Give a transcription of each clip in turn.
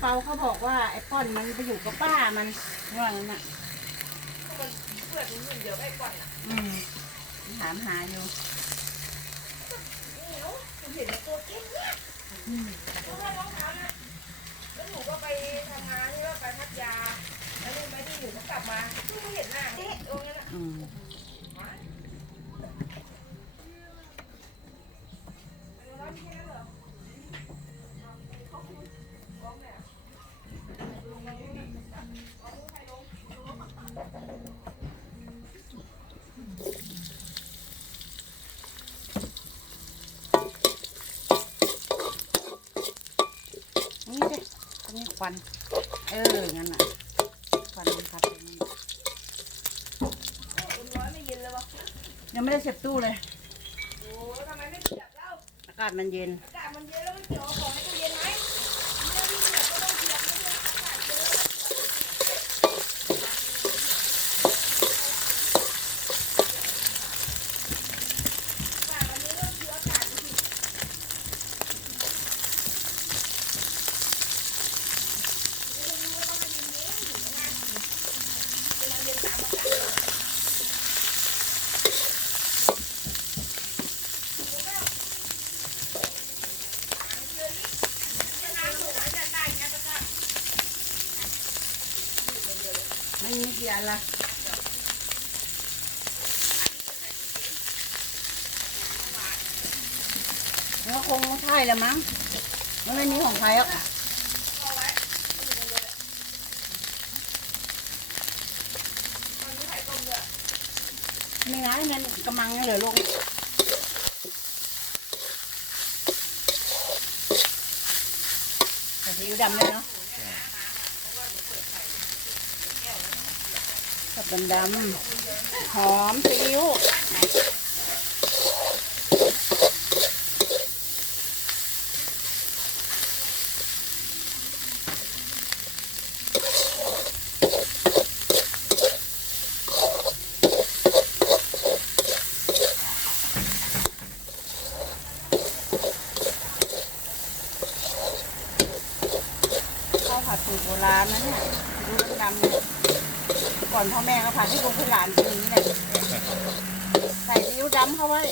เปาเขาบอกว่าไอ้ป้อนมันไปอยู่กับป้ามันว่างั้นน่ะเพื่อนนุ่นเดี๋ยวได้ก่อนอะอืมถามหาอยู่นี่เนาะคุณเห็นตัวเก่งเนี่ยเพราะว่าน้องเท้าน่ะแล้วหนูก็ไปทำงานที่ว่าไปพัทยาแล้วนี่ไม่ได้อยู่ก็กลับมาเพิ่งมาเห็นหน้าเอ๊ะตรงนั้นอะ ควันเอองั้นอะควันมันพัดไปนี่อุ่นร้อนไม่เย็นเลยวะยังไม่ได้เสียบตู้เลย โอ้ทำไมไม่เสียบเล่าอากาศมันเย็น อากาศมันเย็นแล้วมันเกี่ยวของในตู้เย็นไหมเรื่องที่เสียบก็ต้องเสียบไม่เรื่องอากาศเย็นอากาศวันนี้ก็คืออากาศดีไม่รู้ว่ามันเย็นๆอยู่นะเวลาเย็นตามอากาศ ไม่มีกี่อันละแล้วคงใช่แหละมั้งมันไม่มีของใครอะไม่งั้นนั่นกำมังเหลือลงใส่ซีอิ๊วดำเลยเนาะ สับดำหอมซีอิ๊วข้าวผัดสูตรโบราณนะเนี่ยดูดำๆเนี่ย ก่อนพ่อแม่ก็ผัดให้ลูกให้หลานกินอย่างนี้แหละใส่ซีอิ๊วดำเข้าไว้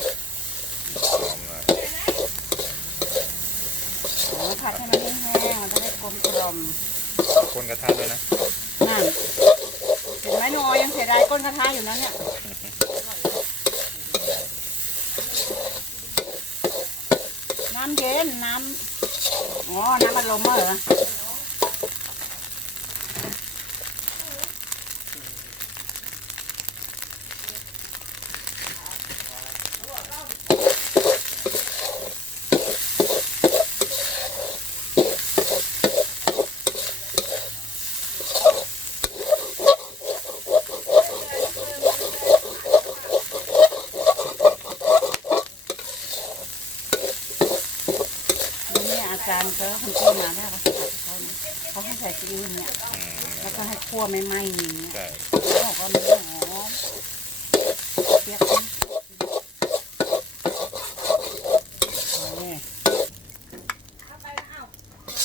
โอ้ผัดให้มันแห้งๆมันจะได้กลมกล่อมคนกระทะเลยนะนั่นเห็นไหมหนอยยังเสียดายก้นกระทะอยู่นะเนี่ยน้ำเย็นน้ำอ๋อน้ำมันลมเหรอ นี่อา จารย์เขาคนที่มาถ้าเขาผัดเขานะเขาให้ใส่ซีอิ๊วเนี่ยอืมแล้วก็ให้คั่วไม่ไหม้อย่างเงี้ยใช่ เขาบอกว่ามันจะหอมเปียกนะนี่ ถ้าไปนะอ้าว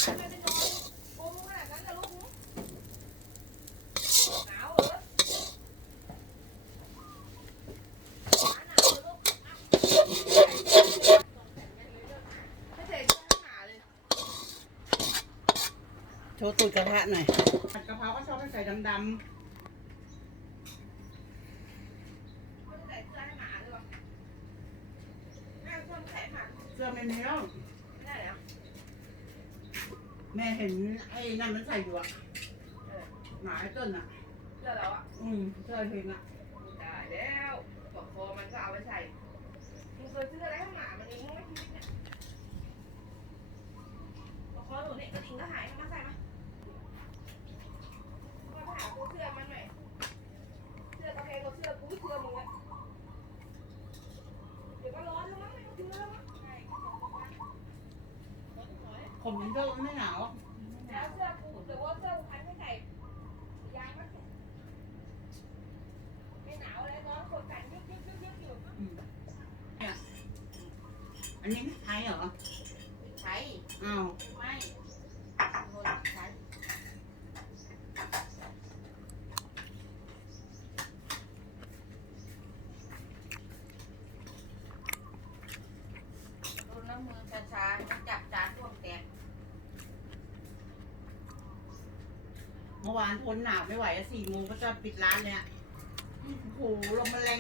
ทำไมไปนอนโอ้ขนาดนั้นนะลูกหนาวเหรอหนาวเหรอลูกไม่ใส่เสื้อหนาเลย โช ว์ตูดกระทะหน่อยผัดกะเพราก็ชอบให้ใส่ดำไม่ใส่เสื้อให้หมาเลยวะแม่เสื้อแขนหมาๆเสื้อไม่มีแล้วไม่ได้แล้วแม่เห็นไอ้นั่นมันใส่อยู่อะหมาไอ้ต้นอะเสื้อเราอะอืมเสื้อเพลงอะ ได้แล้วปอกคอมันก็เอาไว้ใส่มึงเคยซื้ออะไรให้หมามันเองมั้งไหมชีวิตเนี่ยปอกคอหนูเนี่ยกระดิ่งก็หายมาใส่มามาหาตัวเสื้อมันหน่อยเสื้อกระเพงกับเสื้อกูเสื้อมึงอะเดี๋ยวก็ร้อนแล้วมั้งไม่ต้องซื้อแล้วมั้ง ผมมันก็ไม่หนาวแล้วเสื้อกูแต่ว่าเสื้อกูพันไม่ใส่ยางมันไม่หนาวเลยนอนกดกันยึกยึกยึกยึกอยู่อันนี้ไม่ใช้เหรอใช้อ้าว ไม่คนใช้ เมื่อวานทนหนาวไม่ไหวอะสี่โมงก็จะปิดร้านเนี่ยโอ้โหลมมันแรง